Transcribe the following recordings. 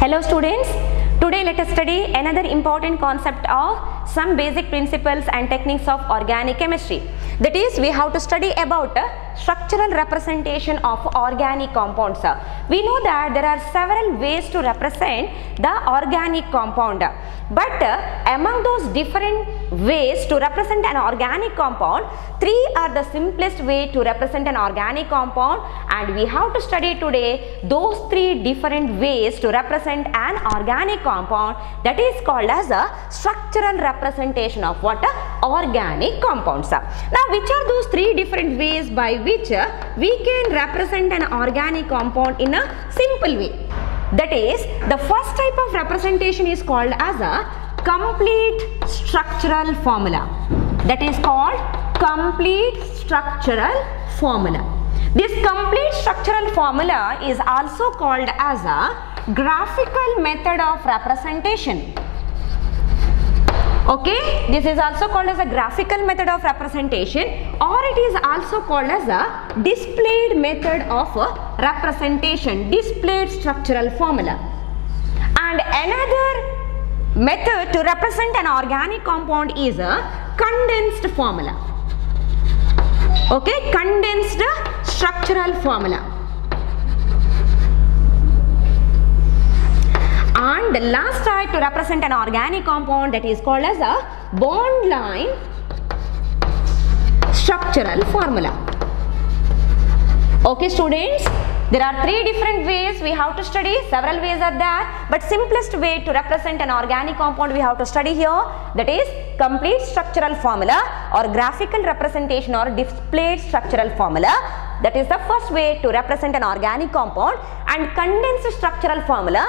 Hello students, today let us study another important concept of some basic principles and techniques of organic chemistry. That is, we have to study about structural representation of organic compounds. We know that there are several ways to represent the organic compound, but among those different ways to represent an organic compound, three are the simplest way to represent an organic compound, and we have to study today those three different ways to represent an organic compound, that is called as a structural representation of what? Organic compounds. Now, which are those three different ways by which we can represent an organic compound in a simple way? That is, the first type of representation is called as a complete structural formula. That is called complete structural formula. This complete structural formula is also called as a graphical method of representation. Okay, this is also called as a graphical method of representation, or it is also called as a displayed method of representation, displayed structural formula. And another method to represent an organic compound is a condensed formula. Okay, condensed structural formula. And the last type to represent an organic compound, that is called as a bond line structural formula. Okay students, there are three different ways we have to study, several ways are there, but simplest way to represent an organic compound we have to study here, that is complete structural formula or graphical representation or displayed structural formula. That is the first way to represent an organic compound, and condensed structural formula.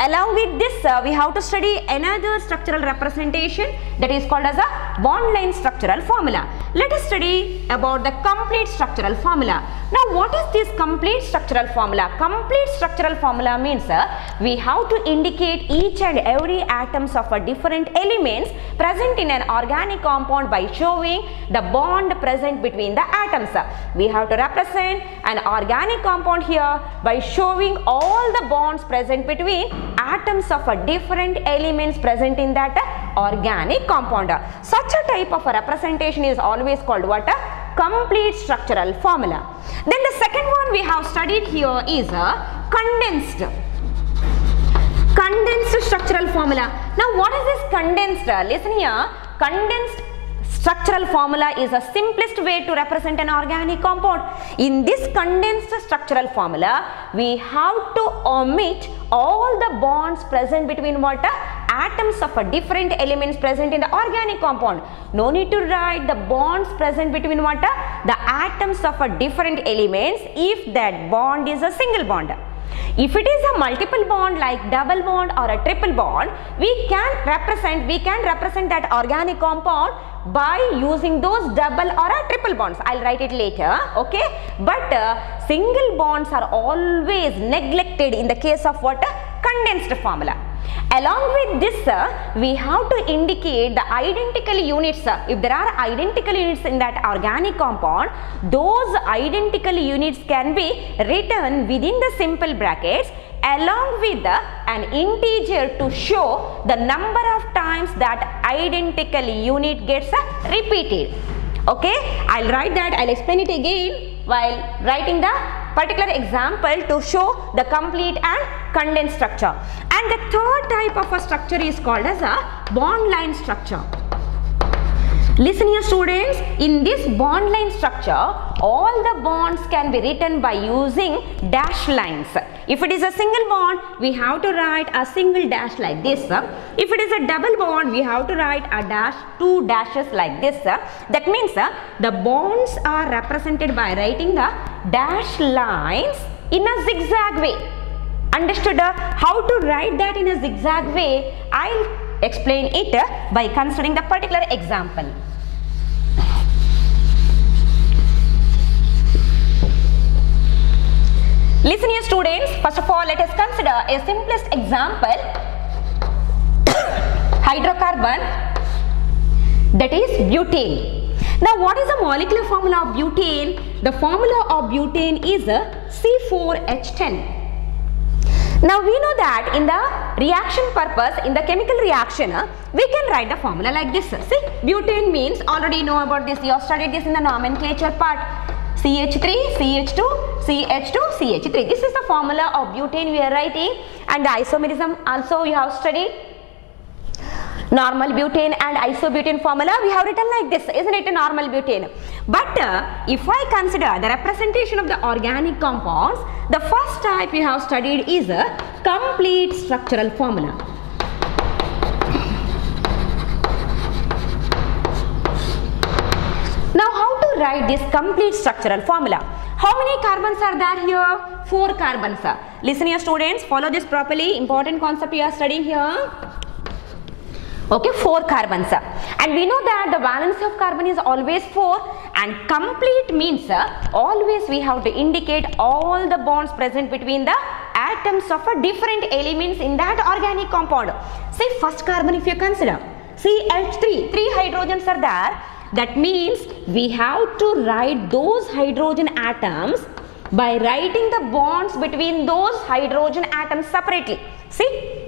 Along with this, we have to study another structural representation, that is called as a bond line structural formula. Let us study about the complete structural formula. Now, what is this complete structural formula? Complete structural formula means we have to indicate each and every atoms of a different elements present in an organic compound by showing the bond present between the atoms. We have to represent an organic compound here by showing all the bonds present between atoms of a different elements present in that organic compound. Such a type of a representation is always called what? Complete structural formula. Then the second one we have studied here is a condensed structural formula. Now, what is this condensed? Listen here, condensed structural formula is the simplest way to represent an organic compound. In this condensed structural formula, we have to omit all the bonds present between what? Atoms of a different elements present in the organic compound. No need to write the bonds present between what? The atoms of a different elements if that bond is a single bond. If it is a multiple bond like double bond or a triple bond, we can represent that organic compound by using those double or a triple bonds. I'll write it later, okay? But single bonds are always neglected in the case of what? Condensed formula. Along with this, we have to indicate the identical units. If there are identical units in that organic compound, those identical units can be written within the simple brackets along with an integer to show the number of times that identical unit gets repeated. Okay, I'll write that, I'll explain it again while writing the particular example to show the complete and condensed structure. And the third type of a structure is called as a bond line structure. Listen here students, in this bond line structure, all the bonds can be written by using dash lines. If it is a single bond, we have to write a single dash like this. If it is a double bond, we have to write a dash, two dashes like this. That means the bonds are represented by writing the dash lines in a zigzag way. Understood? How to write that in a zigzag way? I'll explain it by considering the particular example. Listen here students, first of all let us consider a simplest example, hydrocarbon, that is butane. Now, what is the molecular formula of butane? The formula of butane is C4H10. Now we know that in the reaction purpose, in the chemical reaction, we can write the formula like this. See, butane means, already know about this, you have studied this in the nomenclature part. CH3, CH2, CH2, CH3. This is the formula of butane we are writing, and the isomerism also you have studied. Normal butane and isobutane formula we have written like this, isn't it, a normal butane. But if I consider the representation of the organic compounds, the first type we have studied is a complete structural formula. Now how to write this complete structural formula? How many carbons are there here? 4 carbons. Listen here students, follow this properly, important concept you are studying here. Okay, 4 carbons, and we know that the valence of carbon is always 4, and complete means always we have to indicate all the bonds present between the atoms of a different elements in that organic compound. Say first carbon, if you consider CH3, 3 hydrogens are there. That means we have to write those hydrogen atoms by writing the bonds between those hydrogen atoms separately. See,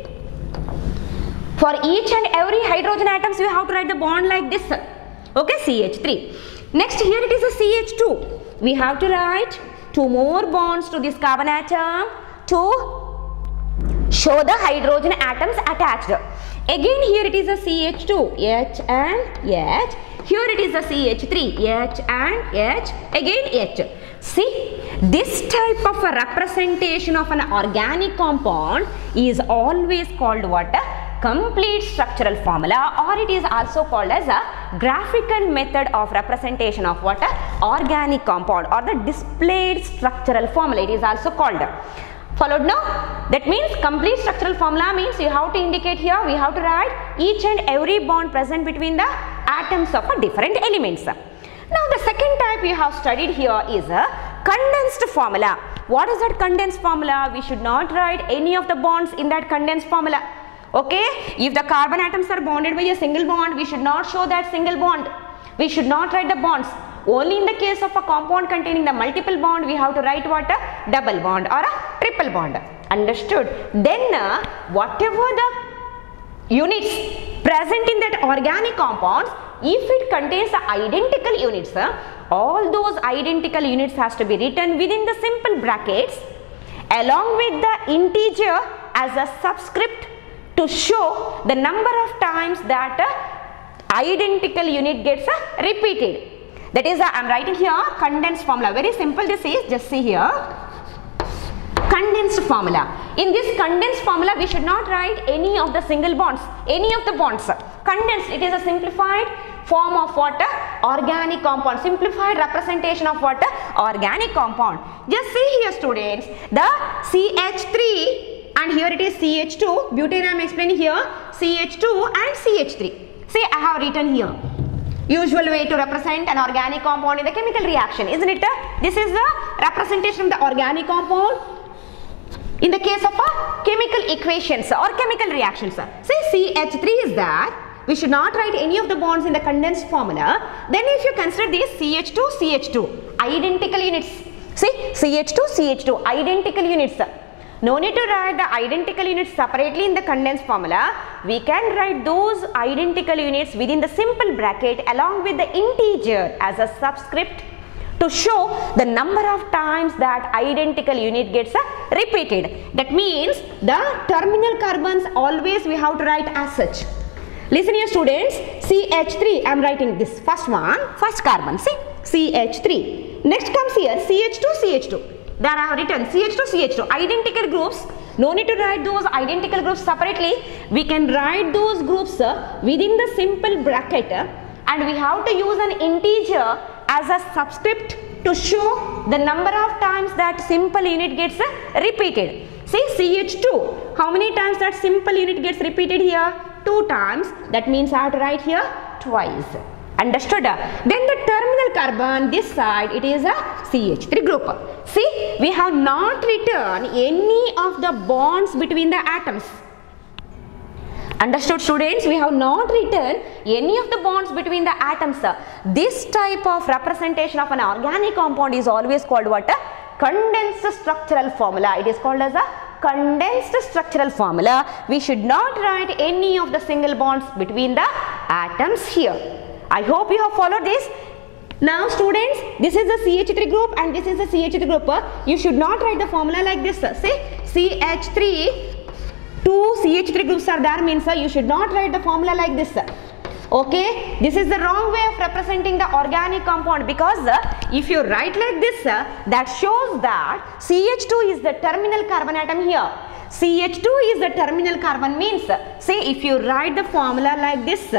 for each and every hydrogen atoms you have to write the bond like this. Okay, CH3. Next here it is a CH2. We have to write 2 more bonds to this carbon atom to show the hydrogen atoms attached. Again here it is a CH2, H and H. Here it is a CH3, H and H, again H. See, this type of a representation of an organic compound is always called what? Complete structural formula, or it is also called as a graphical method of representation of what? Organic compound, or the displayed structural formula it is also called. Followed now? That means complete structural formula means you have to indicate here, we have to write each and every bond present between the atoms of a different elements. Now the second type we have studied here is a condensed formula. What is that condensed formula? We should not write any of the bonds in that condensed formula. Okay, if the carbon atoms are bonded by a single bond, we should not show that single bond. We should not write the bonds. Only in the case of a compound containing the multiple bond, we have to write what? A double bond or a triple bond. Understood? Then whatever the units present in that organic compounds, if it contains the identical units, all those identical units has to be written within the simple brackets along with the integer as a subscript to show the number of times that identical unit gets repeated. That is, I am writing here condensed formula. Very simple this is, just see here. Condensed formula. In this condensed formula, we should not write any of the single bonds, any of the bonds. Condensed, it is a simplified form of what? Organic compound. Simplified representation of what? Organic compound. Just see here students, the CH3 and here it is CH2, butane I am explaining here, CH2 and CH3. See, I have written here. Usual way to represent an organic compound in the chemical reaction, isn't it? This is the representation of the organic compound in the case of chemical equations or chemical reactions. See, CH3 is that. We should not write any of the bonds in the condensed formula. Then if you consider this CH2, CH2, identical units. See, CH2, CH2, identical units. No need to write the identical units separately in the condensed formula. We can write those identical units within the simple bracket along with the integer as a subscript to show the number of times that identical unit gets repeated. That means the terminal carbons always we have to write as such. Listen here students, CH3, I am writing this first one, first carbon, see, CH3. Next comes here, CH2, CH2. There I have written CH2, CH2, identical groups. No need to write those identical groups separately. We can write those groups within the simple bracket and we have to use an integer as a subscript to show the number of times that simple unit gets repeated. See CH2, how many times that simple unit gets repeated here? 2 times. That means I have to write here twice. Understood? Then the terminal carbon, this side it is a CH3 group. See, we have not written any of the bonds between the atoms. Understood students? We have not written any of the bonds between the atoms. This type of representation of an organic compound is always called what? Condensed structural formula. It is called as a condensed structural formula, we should not write any of the single bonds between the atoms here. I hope you have followed this. Now students, this is the CH3 group and this is the CH3 group. You should not write the formula like this. Say CH3, two CH3 groups are there means you should not write the formula like this. Okay, this is the wrong way of representing the organic compound, because if you write like this, that shows that CH2 is the terminal carbon atom here. CH2 is the terminal carbon means, say if you write the formula like this,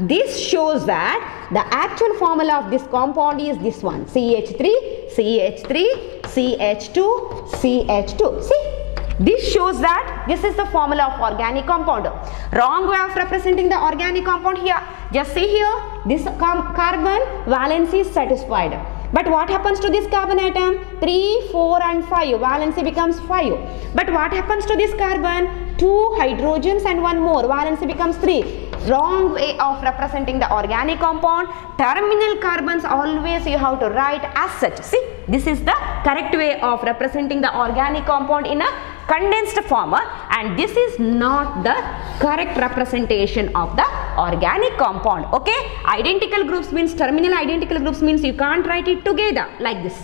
this shows that the actual formula of this compound is this one, CH3, CH3, CH2, CH2. See? This shows that this is the formula of organic compound. Wrong way of representing the organic compound here. Just see here, this carbon valency is satisfied. But what happens to this carbon atom? 3, 4 and 5. Valency becomes 5. But what happens to this carbon? 2 hydrogens and 1 more. Valency becomes 3. Wrong way of representing the organic compound. Terminal carbons always you have to write as such. See, this is the correct way of representing the organic compound in a condensed form, and this is not the correct representation of the organic compound. Okay, identical groups means, terminal identical groups means you can't write it together like this.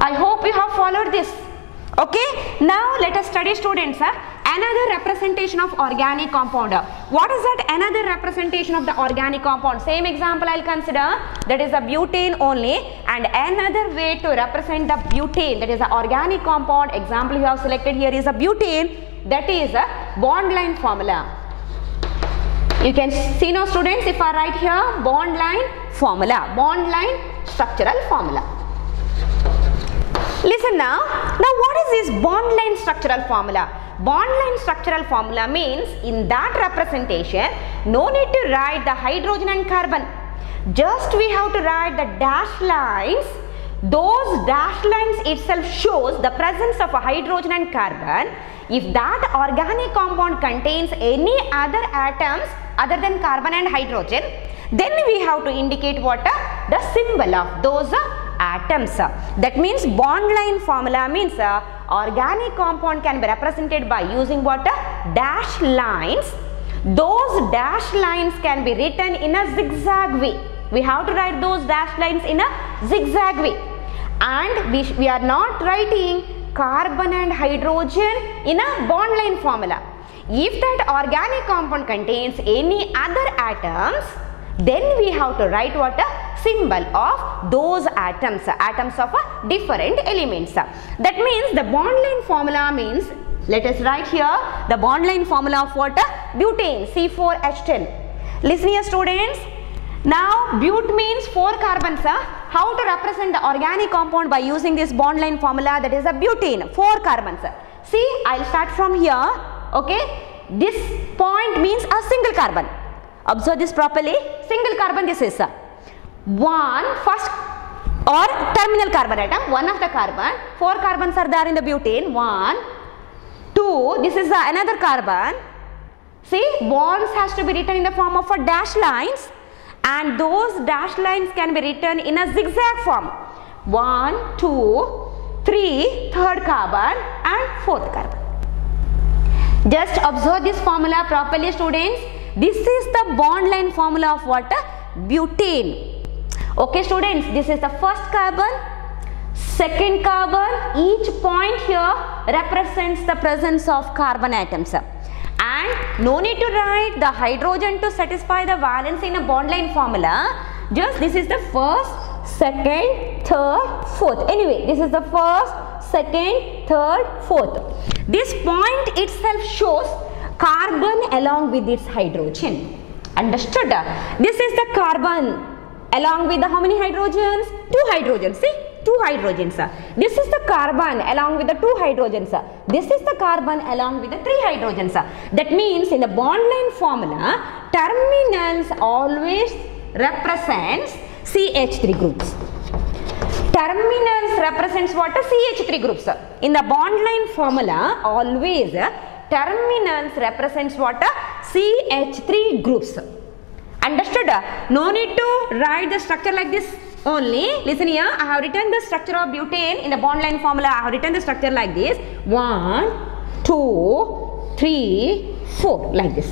I hope you have followed this. Okay, now let us study students another representation of organic compound. What is that another representation of the organic compound? Same example I'll consider, that is a butane only, and another way to represent the butane, that is the organic compound. Example you have selected here is a butane, that is a bond line formula. You can see now students, if I write here bond line formula, bond line structural formula. Listen now, what is this bond line structural formula? Bond line structural formula means, in that representation, no need to write the hydrogen and carbon. Just we have to write the dashed lines. Those dashed lines itself shows the presence of a hydrogen and carbon. If that organic compound contains any other atoms other than carbon and hydrogen, then we have to indicate what? The symbol of those atoms. That means bond line formula means organic compound can be represented by using what? Dash lines. Those dash lines can be written in a zigzag way. We have to write those dash lines in a zigzag way, and we are not writing carbon and hydrogen in a bond line formula. If that organic compound contains any other atoms, then we have to write what? A symbol of those atoms, atoms of different elements. That means the bond line formula means, let us write here the bond line formula of what? Butane, C4H10. Listen here students. Now but means 4 carbons. How to represent the organic compound by using this bond line formula, that is a butane, 4 carbons. See, I'll start from here. Okay, this point means a single carbon. Observe this properly. Single carbon, this is one first or terminal carbon atom, one of the carbon. 4 carbons are there in the butane. 1, 2. This is another carbon. See, bonds has to be written in the form of a dash lines, and those dash lines can be written in a zigzag form. 1, 2, 3, third carbon and 4th carbon. Just observe this formula properly students. This is the bond line formula of what? Butane. Okay students, this is the first carbon, second carbon. Each point here represents the presence of carbon atoms. And no need to write the hydrogen to satisfy the valence in a bond line formula. Just this is the first, second, third, fourth. Anyway, this is the first, second, third, fourth. This point itself shows carbon along with its hydrogen. Understood? This is the carbon along with the how many hydrogens? 2 hydrogens. See, 2 hydrogens. This is the carbon along with the 2 hydrogens. This is the carbon along with the 3 hydrogens. That means in the bond line formula, terminals always represents CH3 groups. Terminals represents what? CH3 groups. In the bond line formula, always terminals represents what? CH3 groups. Understood? No need to write the structure like this. only, listen here, I have written the structure of butane in the bond line formula. I have written the structure like this: 1, 2, 3, 4, like this.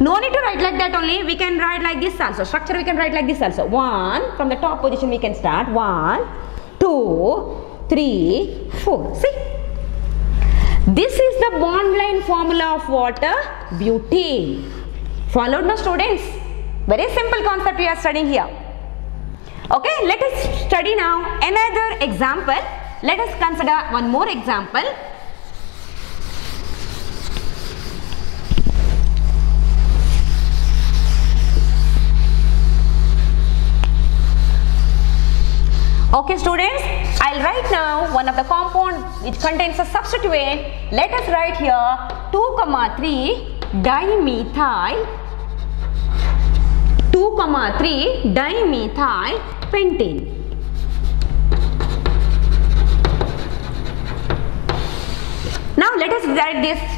No need to write like that only, we can write like this also. Structure we can write like this also. 1, from the top position we can start. 1, 2, 3, 4. See? This is the bond line formula of water, butane. Followed now, students? Very simple concept we are studying here. Okay, let us study now another example. Let us consider one more example. Okay students, I'll write now one of the compound which contains a substituent. Let us write here 2,3 dimethyl 2,3 dimethyl pentane. Now let us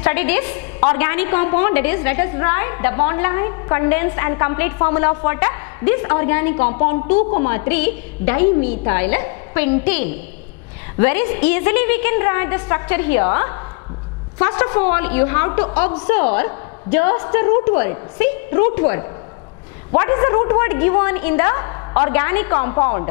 study this organic compound, that is, let us write the bond line, condensed and complete formula of water. This organic compound 2,3 dimethyl pentane. Very easily we can write the structure here. First of all, you have to observe just the root word. See, root word. What is the root word given in the organic compound?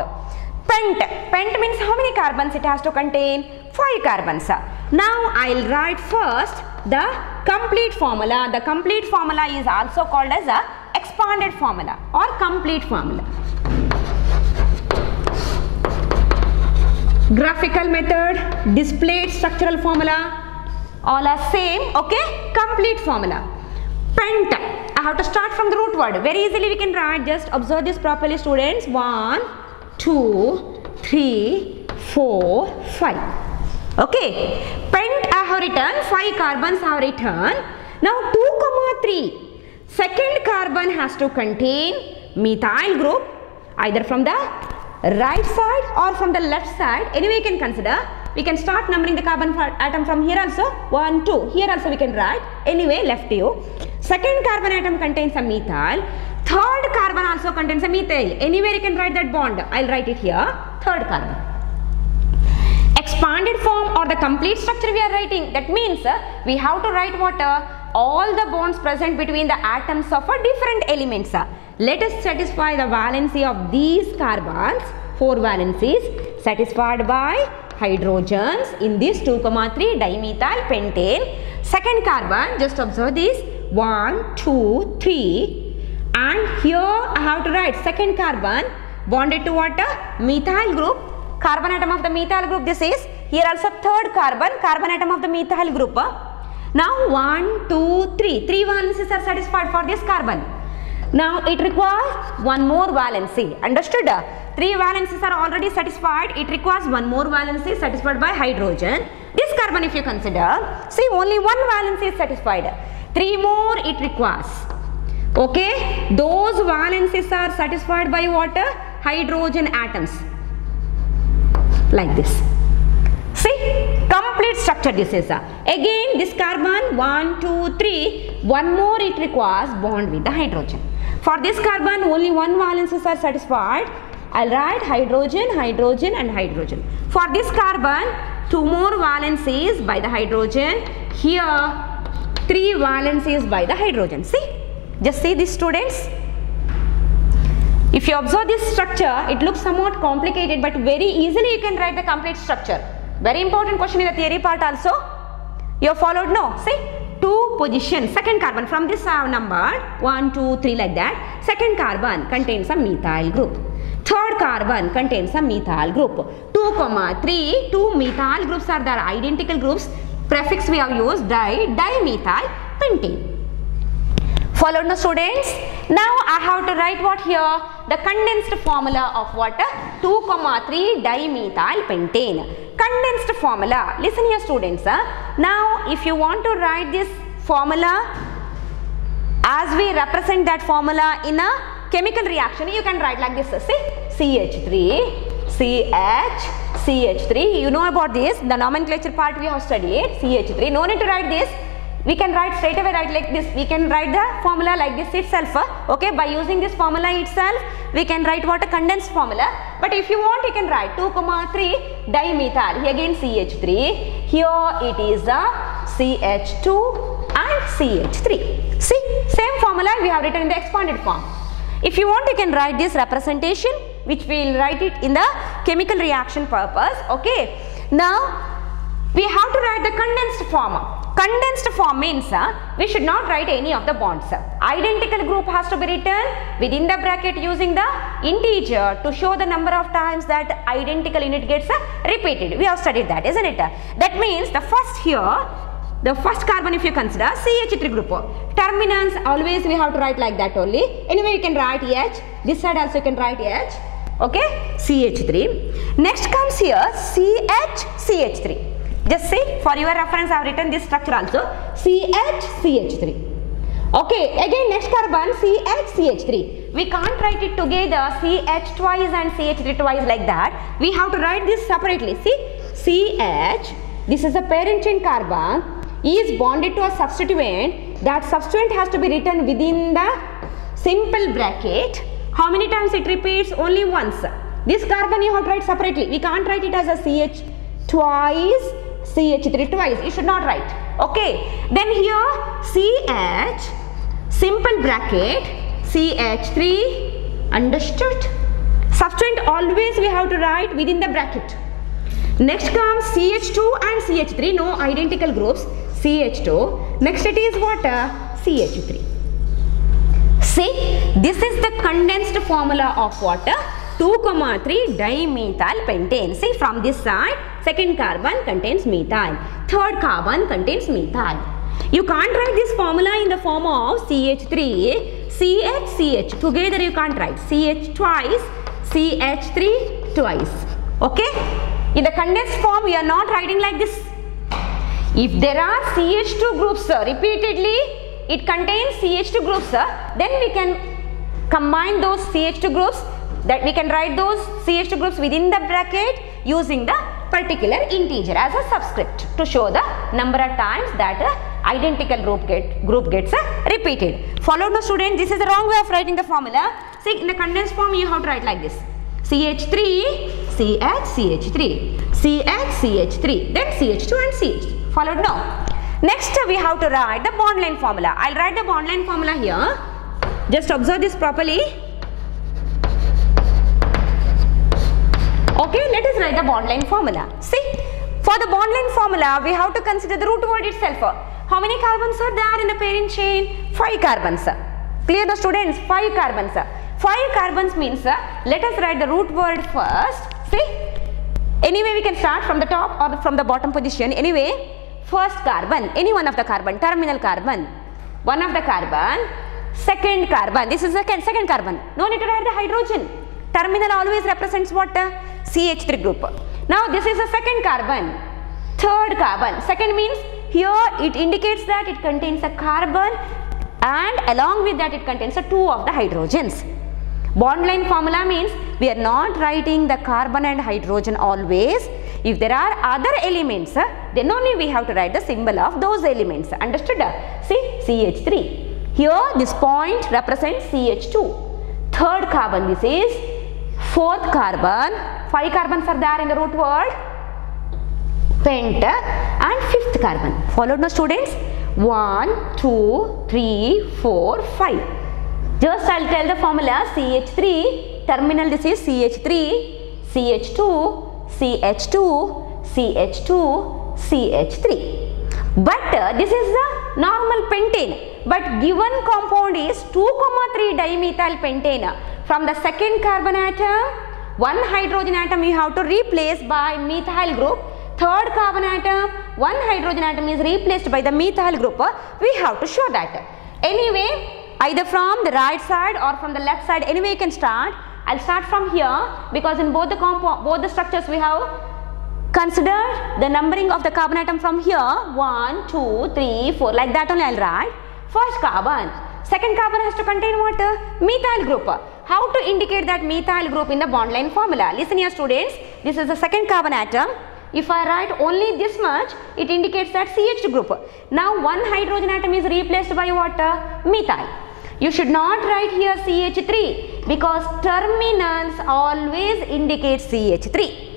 Pent. Pent means how many carbons it has to contain? 5 carbons. Now I will write first the complete formula. The complete formula is also called as a expanded formula or complete formula. Graphical method, displayed structural formula, all are same. Okay, complete formula. Pent. I have to start from the root word. Very easily we can write. Just observe this properly, students. 1, 2, 3, 4, 5. Okay. Pent I have written. 5 carbons I have written. Now 2,3. Second carbon has to contain methyl group, either from the right side or from the left side. Anyway, you can consider. We can start numbering the carbon atom from here also. 1, 2. Here also we can write. Anyway, left to you. Second carbon atom contains a methyl. Third carbon also contains a methyl. Anywhere you can write that bond. I'll write it here. Third carbon. Expanded form or the complete structure we are writing. That means we have to write what? All the bonds present between the atoms of different elements. Let us satisfy the valency of these carbons. 4 valencies satisfied by hydrogens in this 2,3 dimethyl pentane. Second carbon, just observe this, 1, 2, 3, and here I have to write second carbon bonded to what? Methyl group. Carbon atom of the methyl group this is. Here also third carbon atom of the methyl group. Now 1, 2, 3. 3 valencies are satisfied for this carbon. Now it requires one more valency. Understood? 3 valencies are already satisfied. It requires one more valency satisfied by hydrogen. This carbon, if you consider, see, only 1 valency is satisfied. 3 more it requires. Okay? Those valencies are satisfied by what? Hydrogen atoms. Like this. See, complete structure this is. Again, this carbon 1, 2, 3, one more it requires bond with the hydrogen. For this carbon, only 1 valencies are satisfied. I'll write hydrogen, hydrogen and hydrogen. For this carbon, 2 more valencies by the hydrogen. Here, 3 valencies by the hydrogen. See, just see this, students. If you observe this structure, it looks somewhat complicated, but very easily you can write the complete structure. Very important question in the theory part also. You have followed? No. See, 2 positions. Second carbon, from this I have numbered 1, 2, 3 like that. Second carbon contains a methyl group. Third carbon contains a methyl group. 2, 3, 2 methyl groups are their identical groups. Prefix we have used dimethyl pentane. Followed the students. Now I have to write what here? The condensed formula of what? 2,3 dimethyl pentane. Condensed formula. Listen here, students. Now if you want to write this formula as we represent that formula in a chemical reaction, you can write like this. See, CH3, CH, CH3. You know about this. The nomenclature part we have studied. CH3. No need to write this. we can write straight away, right, like this. We can write the formula like this itself. Okay, by using this formula itself, we can write what a condensed formula. But if you want, you can write 2,3 dimethyl. Here again CH3. Here it is the CH2 and CH3. See, same formula we have written in the expanded form. If you want, you can write this representation, which we will write it in the chemical reaction purpose. Okay. Now, we have to write the condensed form. Condensed form means we should not write any of the bonds. Identical group has to be written within the bracket using the integer to show the number of times that identical unit gets repeated. We have studied that, isn't it? That means the first here, the first carbon, if you consider CH3 group, terminals always we have to write like that only. Anyway, you can write H. This side also you can write H. Okay, CH3. Next comes here CH3. Just see, for your reference I have written this structure also, CH3. Okay, again next carbon CH3. We can't write it together CH twice and CH3 twice like that. We have to write this separately. See, CH, this is a parent chain carbon, is bonded to a substituent. That substituent has to be written within the simple bracket. How many times it repeats? Only once. This carbon you have to write separately. We can't write it as a CH twice, CH3 twice. You should not write. Okay. Then here CH, simple bracket, CH3, understood? Substituent always we have to write within the bracket. Next comes CH2 and CH3, no identical groups, CH2. Next it is what? CH3. See, this is the condensed formula of what? 2,3 dimethyl pentane. See, from this side, second carbon contains methyl, third carbon contains methyl. You can't write this formula in the form of CH3, CH. Together you can't write CH twice, CH3 twice. Okay? In the condensed form, we are not writing like this. If there are CH2 groups repeatedly, it contains CH2 groups, then we can combine those CH2 groups, that we can write those CH2 groups within the bracket using the particular integer as a subscript to show the number of times that identical group gets repeated. Follow the student, this is the wrong way of writing the formula. See, in the condensed form you have to write like this. CH3, CH3, CH3, then CH2 and CH3. Followed now. Next we have to write the bond line formula. I'll write the bond line formula here. Just observe this properly. Okay, let us write the bond line formula. See, for the bond line formula, we have to consider the root word itself. How many carbons are there in the parent chain? 5 carbons. Clear the students? 5 carbons. 5 carbons means, let us write the root word first. See, anyway we can start from the top or from the bottom position. Anyway, first carbon, any one of the carbon, terminal carbon, one of the carbon, second carbon, this is the second carbon. No need to write the hydrogen. Terminal always represents what? CH3 group. Now this is the second carbon, third carbon. Second means here it indicates that it contains a carbon and along with that it contains 2 of the hydrogens. Bond line formula means we are not writing the carbon and hydrogen always. If there are other elements, then only we have to write the symbol of those elements. Understood? See, CH3. Here this point represents CH2. Third carbon, this is fourth carbon. 5 carbons are there in the root word. Pent and fifth carbon. Followed now students? 1, 2, 3, 4, 5. Just I'll tell the formula. CH3, terminal this is CH3, CH2, CH2, CH2, CH3. But this is the normal pentane. But given compound is 2,3 dimethyl pentane. From the second carbon atom, one hydrogen atom you have to replace by methyl group. Third carbon atom, one hydrogen atom is replaced by the methyl group. We have to show that. Anyway, either from the right side or from the left side, anyway you can start. I'll start from here because in both the structures we have considered the numbering of the carbon atom from here. 1, 2, 3, 4, like that only I'll write. First carbon. Second carbon has to contain what? Methyl group. How to indicate that methyl group in the bond line formula? Listen here students. This is the second carbon atom. If I write only this much, it indicates that CH2 group. Now one hydrogen atom is replaced by what? Methyl. You should not write here CH3 because terminals always indicate CH3.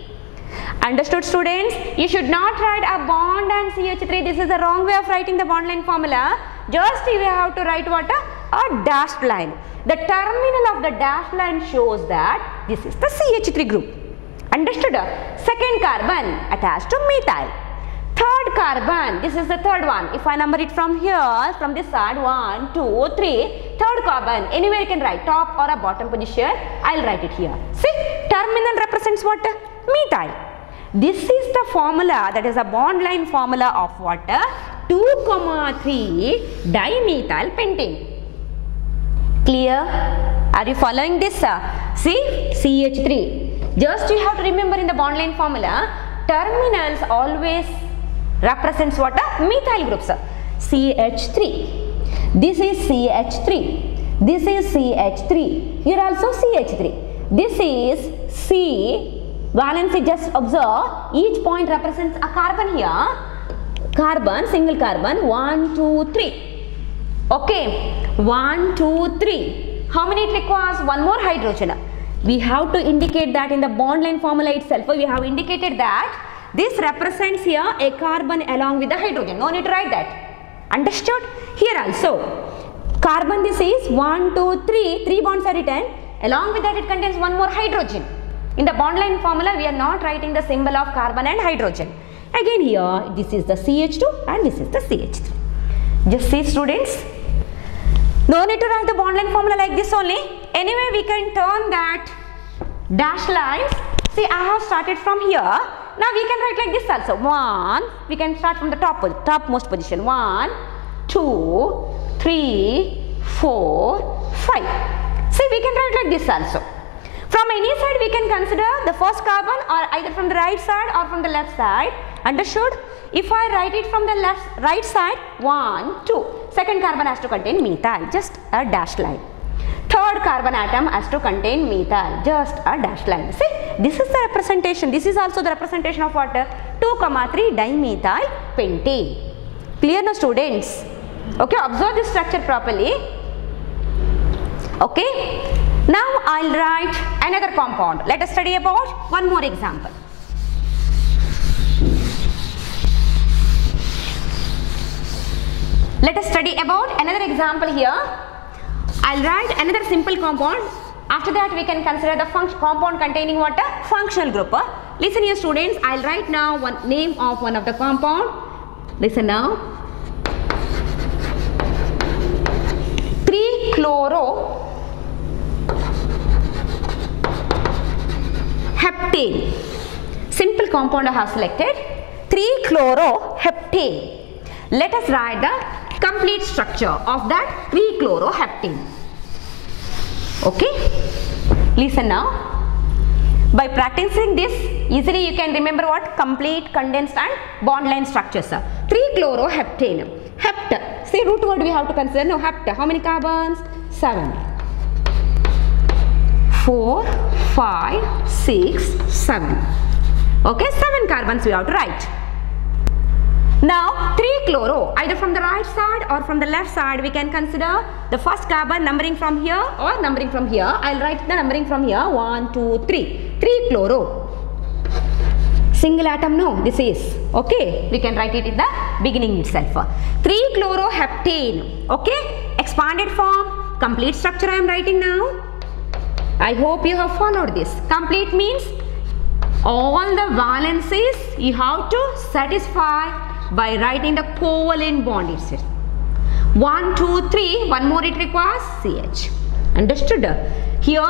Understood, students? You should not write a bond and CH3. This is the wrong way of writing the bond line formula. Just you have to write what? A dashed line. The terminal of the dashed line shows that this is the CH3 group. Understood? Second carbon attached to methyl. Third carbon, this is the third one. If I number it from here, from this side, 1, 2, 3. Third carbon, anywhere you can write, top or a bottom position. I'll write it here. See, terminal represents what? Methyl. This is the formula, that is a bond line formula of what? 2,3 dimethyl pentane. Clear? Are you following this? See, CH3. Just you have to remember in the bond line formula, terminals always represents what? Methyl groups. CH3. This is CH3. This is CH3. Here also CH3. This is C. Valency, just observe, each point represents a carbon here. Carbon, single carbon, 1, 2, 3. Okay, 1, 2, 3. How many it requires? One more hydrogen. We have to indicate that in the bond line formula itself. We have indicated that this represents here a carbon along with the hydrogen. No need to write that. Understood? Here also, carbon, this is 1, 2, 3. 3 bonds are written. Along with that, it contains one more hydrogen. In the bond line formula, we are not writing the symbol of carbon and hydrogen. Again here, this is the CH2 and this is the CH3. Just see, students. No need to write the bond line formula like this only. Anyway, we can turn that dash lines. See, I have started from here. Now we can write like this also. 1, we can start from the topmost position. 1, 2, 3, 4, 5. See, we can write like this also. From any side we can consider the first carbon, or either from the right side or from the left side. Understood? If I write it from the right side, 1, 2. Second carbon has to contain methyl, just a dashed line. Third carbon atom has to contain methyl, just a dashed line. See, this is the representation. This is also the representation of what? 2,3 dimethyl pentane. Clear now, students? Okay, observe this structure properly. Okay. Now I'll write another compound. Let us study about one more example. Let us study about another example here. I'll write another simple compound. After that we can consider the compound containing what? A functional group. Listen here, students. I'll write now one name of one of the compound. Listen now. 3-chloro heptane. Simple compound I have selected. 3-chloroheptane. Let us write the complete structure of that 3-chloroheptane. Okay? Listen now. By practicing this, easily you can remember what? Complete, condensed and bond line structures. 3-chloroheptane. Hept. See, root word we have to consider. No, hept. How many carbons? 7. 4, 5, 6, 7. Okay, 7 carbons we have to write. Now 3-chloro, either from the right side or from the left side, we can consider the first carbon numbering from here or numbering from here. I'll write the numbering from here. 1, 2, 3. 3-chloro. Single atom, no, this is. Okay, we can write it in the beginning itself. 3-chloroheptane. Okay, expanded form, complete structure I am writing now. I hope you have followed this. Complete means all the valencies you have to satisfy by writing the covalent bond itself. 1, 2, 3, one more it requires CH. Understood? Here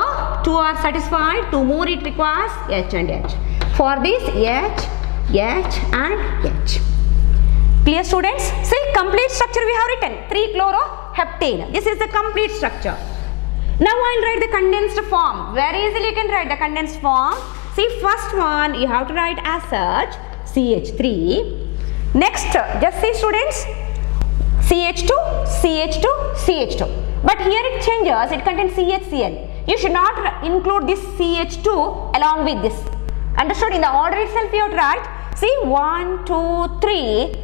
2 are satisfied, 2 more it requires H and H. For this H, H and H. Clear, students? See, complete structure we have written. 3-chloroheptane. This is the complete structure. Now I'll write the condensed form. Very easily you can write the condensed form. See, first one you have to write as such CH3. Next, just see, students, CH2, CH2, CH2. But here it changes, it contains CHCl. You should not include this CH2 along with this. Understood? In the order itself you have to write See, 1, 2, 3.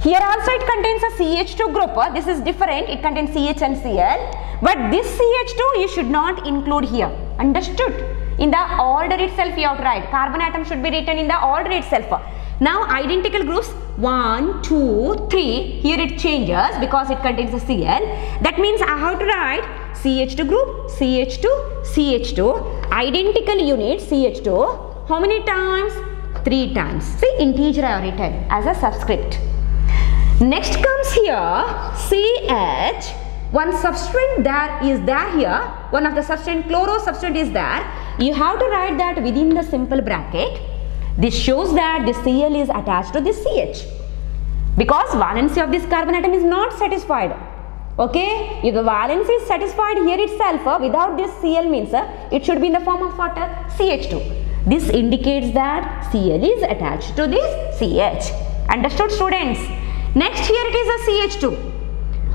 Here also it contains a CH2 group. This is different. It contains CH and Cl. But this CH2 you should not include here. Understood? In the order itself you have to write. Carbon atom should be written in the order itself. Now identical groups 1, 2, 3. Here it changes because it contains a Cl. That means I have to write CH2 group, CH2, CH2. Identical unit CH2. How many times? 3 times. See, integer I have written as a subscript. Next comes here CH. One substituent is there here. One of the substituent, chloro substituent is there. You have to write that within the simple bracket. This shows that this Cl is attached to this CH. Because valency of this carbon atom is not satisfied. Okay, if the valence is satisfied here itself, without this Cl means it should be in the form of water, CH2. This indicates that Cl is attached to this CH. Understood, students? Next here it is a CH2.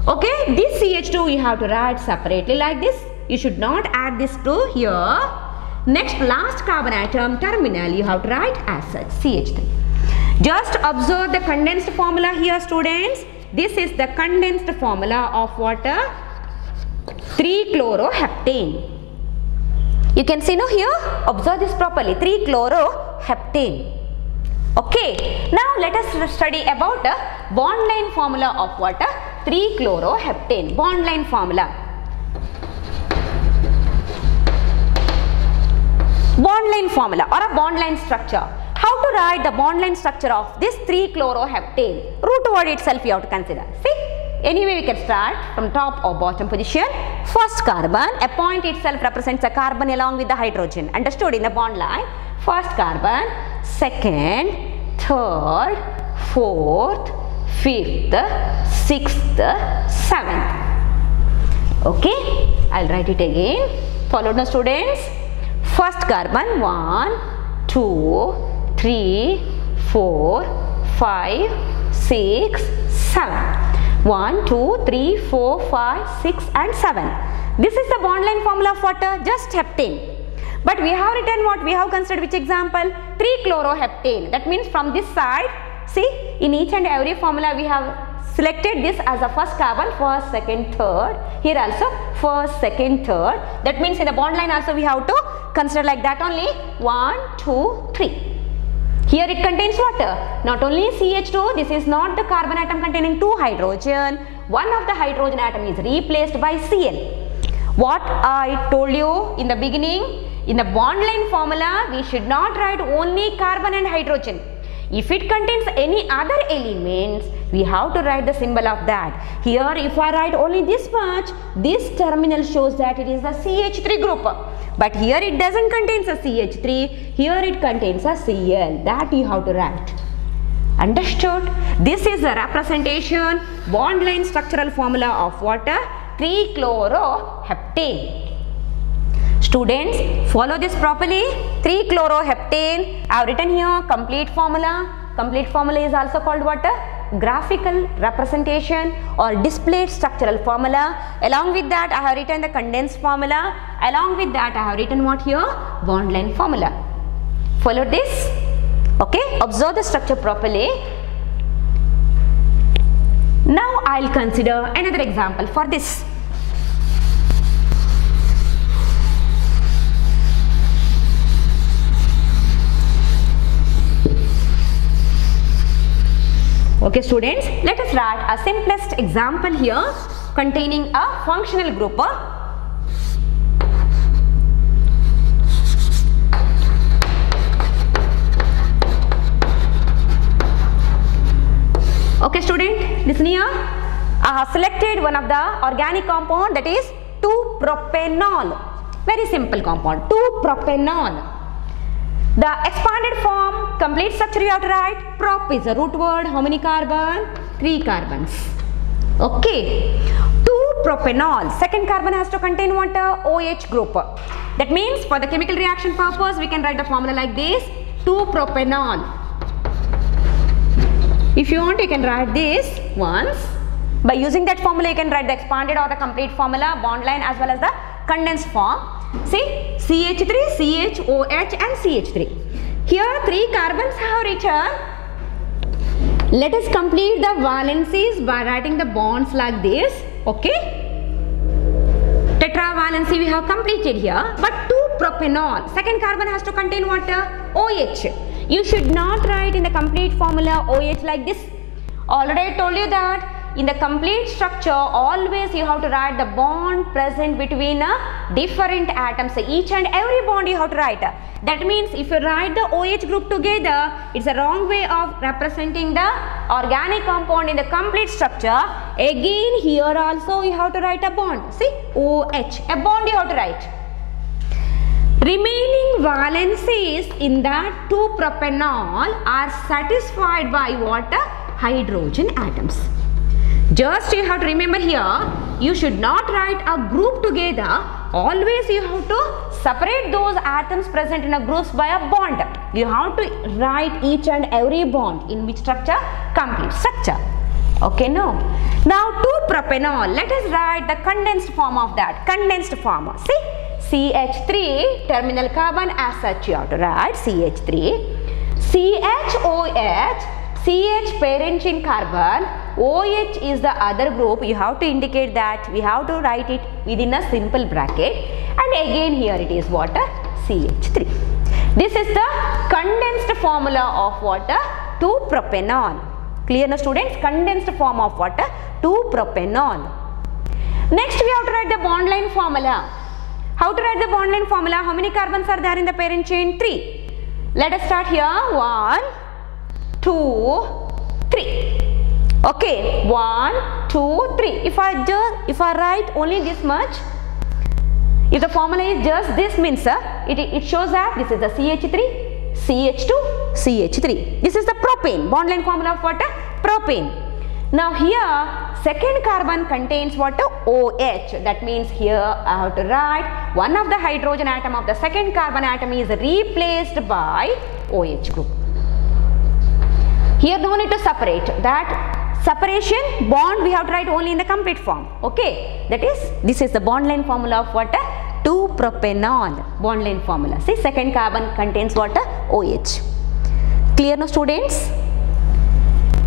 Okay, this CH2 you have to write separately like this. You should not add this to here. Next, last carbon atom terminal you have to write as such, CH3. Just observe the condensed formula here, students. This is the condensed formula of water, 3-chloroheptane. You can see now here, observe this properly, 3-chloroheptane. Okay, now let us study about the bond line formula of water, 3-chloroheptane, bond line formula. Bond line formula or a bond line structure. How to write the bond line structure of this 3-chloroheptane? Root word itself you have to consider. See, anyway we can start from top or bottom position. First carbon, a point itself represents a carbon along with the hydrogen. Understood in the bond line? First carbon, second, third, fourth, fifth, sixth, seventh. Okay, I'll write it again. Follow the students. First carbon, 1, 2, 3, 4, 5, 6, 7. 1, 2, 3, 4, 5, 6 and 7. This is the bond line formula of water, just heptane. But we have written what? We have considered which example? 3-chloroheptane. That means from this side, see, in each and every formula we have selected this as a first carbon, first, second, third. Here also first, second, third. That means in the bond line also we have to consider like that only. 1, 2, 3. Here it contains water. Not only CH2, this is not the carbon atom containing 2 hydrogen. One of the hydrogen atom is replaced by Cl. What I told you in the beginning, in the bond line formula, we should not write only carbon and hydrogen. If it contains any other elements, we have to write the symbol of that. Here if I write only this much, this terminal shows that it is a CH3 group. But here it doesn't contain a CH3, here it contains a Cl. That you have to write. Understood? This is a representation, bond line structural formula of water, 3-chloroheptane. Students, follow this properly. 3-chloroheptane. I have written here complete formula. Complete formula is also called what? Graphical representation or displayed structural formula. Along with that, I have written the condensed formula. Along with that, I have written what here? Bond line formula. Follow this. Okay, observe the structure properly. Now I will consider another example for this. Okay students, let us write a simplest example here containing a functional group. Okay student, listen here. I have selected one of the organic compound, that is 2-propanol. Very simple compound, 2-propanol. The expanded form, complete structure you have to write. Prop is a root word. How many carbon? 3 carbons. Okay. 2-propanol. Second carbon has to contain what? OH group. That means for the chemical reaction purpose, we can write the formula like this. 2-propanol. If you want, you can write this once. By using that formula, you can write the expanded or the complete formula, bond line as well as the condensed form. See, CH3, CH, OH and CH3. Here 3 carbons have written Let us complete the valencies by writing the bonds like this. Okay. Tetravalency we have completed here, but 2-propanol, second carbon has to contain what? OH. You should not write in the complete formula OH like this. Already I told you that in the complete structure always you have to write the bond present between different atoms. Each and every bond you have to write. That means if you write the OH group together, it's a wrong way of representing the organic compound in the complete structure. Again here also you have to write a bond. See, OH, a bond you have to write. Remaining valencies in that 2-propanol are satisfied by what? Hydrogen atoms. Just you have to remember here, you should not write a group together. Always you have to separate those atoms present in a groups by a bond. You have to write each and every bond in which structure? Complete structure. Okay, no. Now 2-propanol, let us write the condensed form of that. Condensed form. See, CH3 terminal carbon as such you have to write CH3. CHOH, CH parent chain carbon, OH is the other group. You have to indicate that. We have to write it within a simple bracket. And again here it is water CH3. This is the condensed formula of water 2-propanol. Clear now students? Condensed form of water 2-propanol. Next we have to write the bond line formula. How to write the bond line formula? How many carbons are there in the parent chain? 3. Let us start here. 1, 2, 3. Okay, 1, 2, 3. If I write only this much, if the formula is just this means it shows that this is the CH3, CH2, CH3. This is the propane. Bond line formula of what? Propane. Now here second carbon contains what? OH. That means here I have to write one of the hydrogen atom of the second carbon atom is replaced by OH group. Here no need to separate. That separation bond we have to write only in the complete form. Okay, that is, this is the bond line formula of what? 2-propanol. Bond line formula. See, second carbon contains what? OH. Clear now students?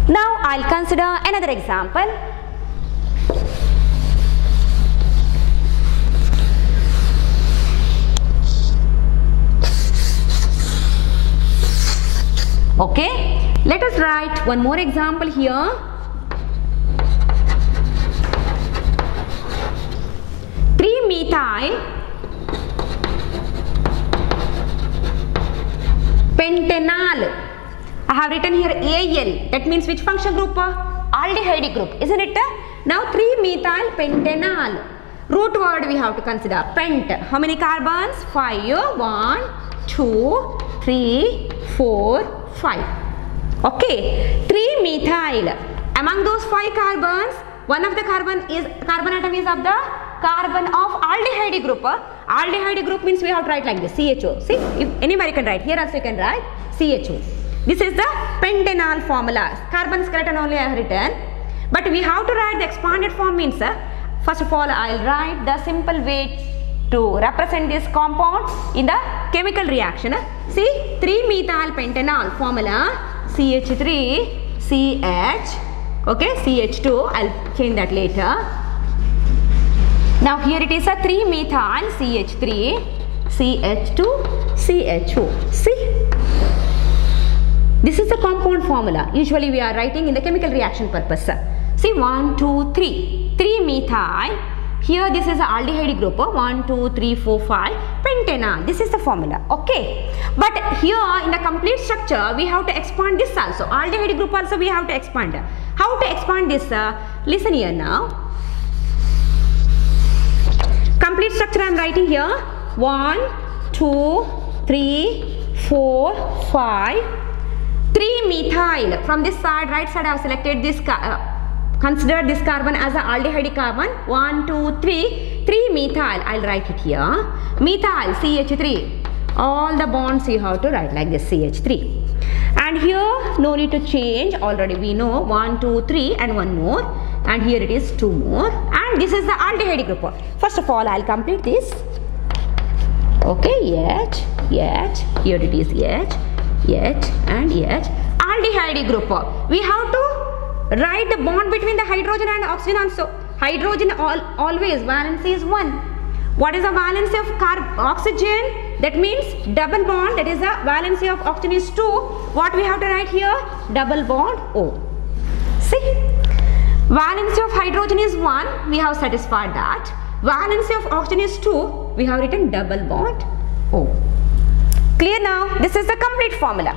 Now I'll consider another example. Okay, let us write one more example here. Methyl pentanal. I have written here Al. That means which function group? Aldehyde group, isn't it? Now 3-methyl pentanal. Root word we have to consider. Pent. How many carbons? 5. 1, 2, 3, 4, 5. Okay. 3-methyl. Among those 5 carbons, one of the carbon atom is of the carbon of aldehyde group. Aldehyde group means we have to write like this, CHO. See, if anybody can write, here also you can write CHO. This is the pentanal formula. Carbon skeleton only I have written. But we have to write the expanded form means, first of all I will write the simple way to represent this compound in the chemical reaction. See, 3-methyl pentanal formula, CH3, CH, okay, CH2, I will change that later. Now here it is a 3-methyl CH3, CH2, CHO. See, this is the compound formula. Usually we are writing in the chemical reaction purpose. See, 1, 2, 3. 3-methyl. Here this is the aldehyde group. 1, 2, 3, 4, 5. Pentanal. This is the formula. Okay. But here in the complete structure we have to expand this also. Aldehyde group also we have to expand. How to expand this? Listen here now. Complete structure I am writing here. 1, 2, 3, 4, 5. 3-methyl. From this side, right side I have selected this, consider this carbon as an aldehyde carbon. 1, 2, 3. 3-methyl. I will write it here. Methyl, CH3. All the bonds you have to write like this, CH3. And here no need to change. Already we know 1, 2, 3 and one more. And here it is 2 more. And this is the aldehyde group. First of all I will complete this. Okay, H, here it is H, and H. aldehyde group. We have to write the bond between the hydrogen and oxygen also. Hydrogen always valency is 1. What is the valency of oxygen? That means double bond, that is the valency of oxygen is 2. What we have to write here? Double bond O. See? Valency of hydrogen is 1. We have satisfied that. Valency of oxygen is 2. We have written double bond O. Clear now? This is the complete formula.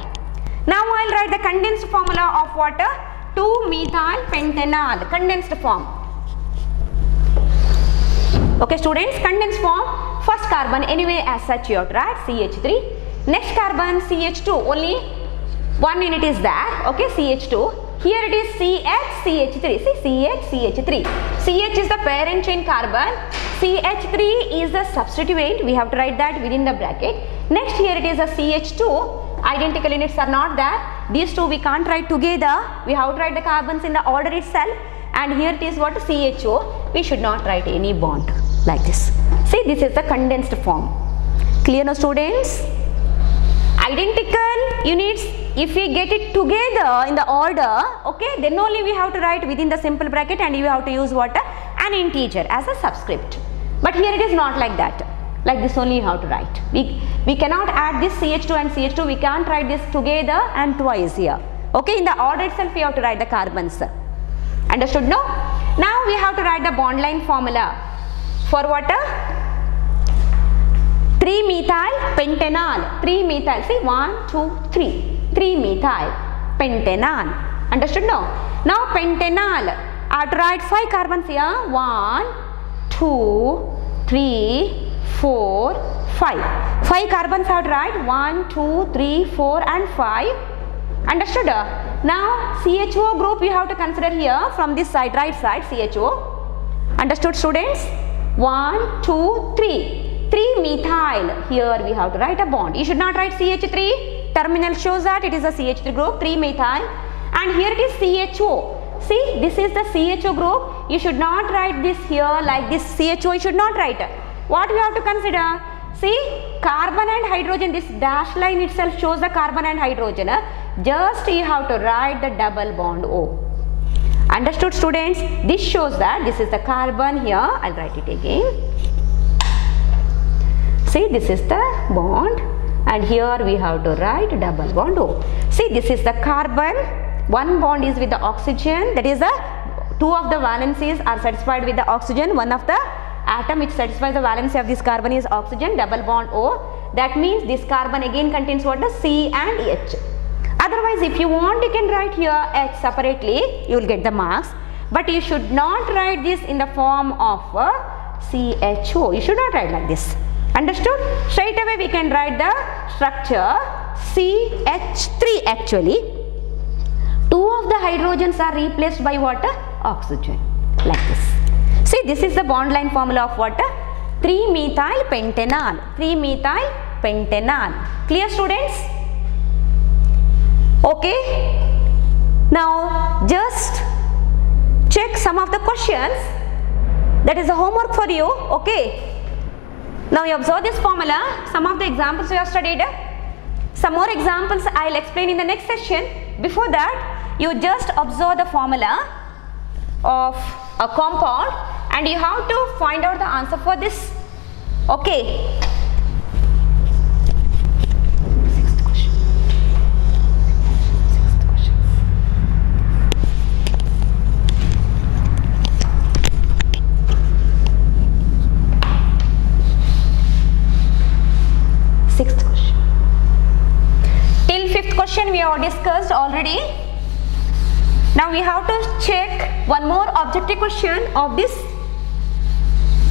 Now I will write the condensed formula of water. 2-methyl pentanal, condensed form. Okay students, condensed form, first carbon anyway as such you have to write CH3. Next carbon CH2, only one unit is there, okay, CH2. Here it is CH, CH3, see CH, CH3. CH is the parent chain carbon, CH3 is the substituent, we have to write that within the bracket. Next here it is a CH2, identical units are not there. These two we can't write together, we have to write the carbons in the order itself. And here it is what? CHO, we should not write any bond like this. See, this is the condensed form. Clear now students? Identical units, if we get it together in the order, okay, then only we have to write within the simple bracket and you have to use what? An integer as a subscript. But here it is not like that. Like this only you have to write. We cannot add this CH2 and CH2, we can't write this together and twice here. Okay, in the order itself we have to write the carbons. Understood no? Now we have to write the bond line formula for what? 3-methyl pentanal. 3-methyl. See 1, 2, 3. 3-methyl pentanal. Understood no? Now pentanal. I have to write 5 carbons here. 1, 2, 3, 4, 5. 5 carbons I have to write. 1, 2, 3, 4 and 5. Understood? Now CHO group we have to consider here from this side, right side CHO. Understood students? 1, 2, 3. 3-methyl. Here we have to write a bond. You should not write CH3. Terminal shows that it is a CH3 group, 3-methyl. And here it is CHO. See, this is the CHO group. You should not write this here like this. CHO you should not write. What we have to consider? See, carbon and hydrogen, this dash line itself shows the carbon and hydrogen. Just you have to write the double bond O. Understood students? This shows that this is the carbon here. I'll write it again. See, this is the bond and here we have to write double bond O. See, this is the carbon. One bond is with the oxygen. That is the two of the valencies are satisfied with the oxygen. One of the atom which satisfies the valency of this carbon is oxygen, double bond O. That means this carbon again contains what? C and H. Otherwise, if you want, you can write here H separately, you will get the marks. But you should not write this in the form of CHO. You should not write like this. Understood? Straight away we can write the structure CH3 actually. 2 of the hydrogens are replaced by what? Oxygen. Like this. See, this is the bond line formula of what? 3-methyl pentanal. 3-methyl pentanal. Clear students? Okay. Now just check some of the questions. That is the homework for you. Okay. Now you observe this formula. Some of the examples we have studied. Some more examples I will explain in the next session. Before that, you just observe the formula of a compound and you have to find out the answer for this. Okay. Sixth question. Sixth question. Till 5th question we have discussed already. Now we have to check one more objective question of this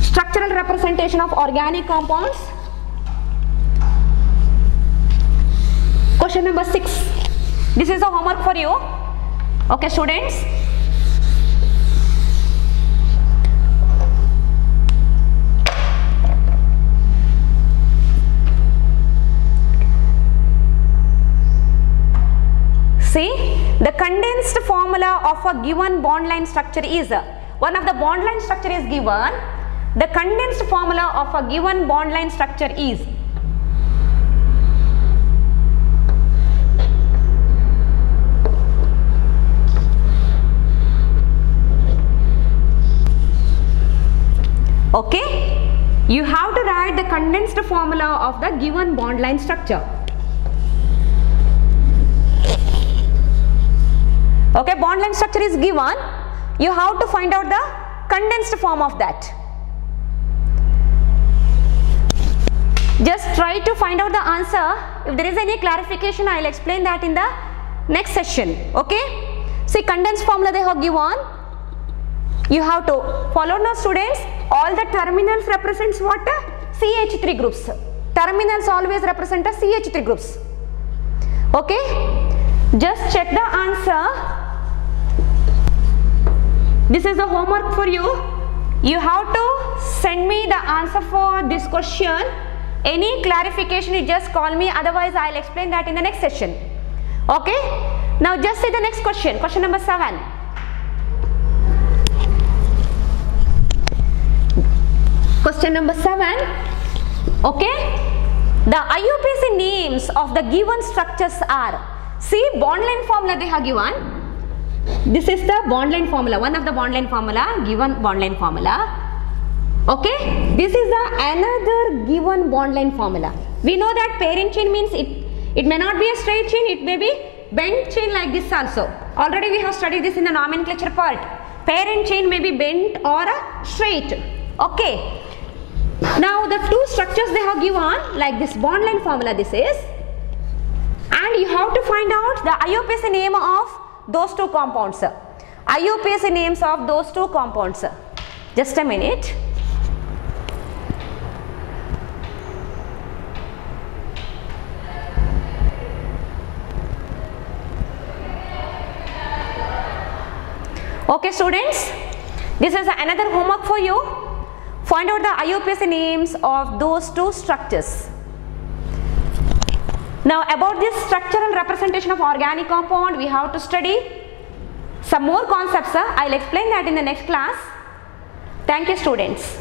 structural representation of organic compounds. Question number 6. This is the homework for you. Okay students. See, the condensed formula of a given bond line structure is, one of the bond line structure is given, the condensed formula of a given bond line structure is Okay, you have to write the condensed formula of the given bond line structure. Okay, bond line structure is given, you have to find out the condensed form of that. Just try to find out the answer. If there is any clarification, I will explain that in the next session. Okay, see, condensed formula they have given, you have to follow now students. All the terminals represents what? CH3 groups. Terminals always represent a CH3 groups. Okay, just check the answer. This is the homework for you. You have to send me the answer for this question. Any clarification, you just call me, otherwise I will explain that in the next session. Okay, now just see the next question, question number 7. Question number 7. Okay, the IUPAC names of the given structures are, see, bond line formula they have given. This is the bond line formula, one of the bond line formula, given bond line formula. Okay, this is the another given bond line formula. We know that parent chain means it may not be a straight chain, it may be bent chain like this also. Already we have studied this in the nomenclature part. Parent chain may be bent or a straight. Okay, now the two structures they have given like this bond line formula this is, and you have to find out the IUPAC name of those two compounds. IUPAC names of those two compounds. Just a minute. Okay students, this is another homework for you. Find out the IUPAC names of those two structures. Now about this structural representation of organic compound, we have to study some more concepts. I will explain that in the next class. Thank you students.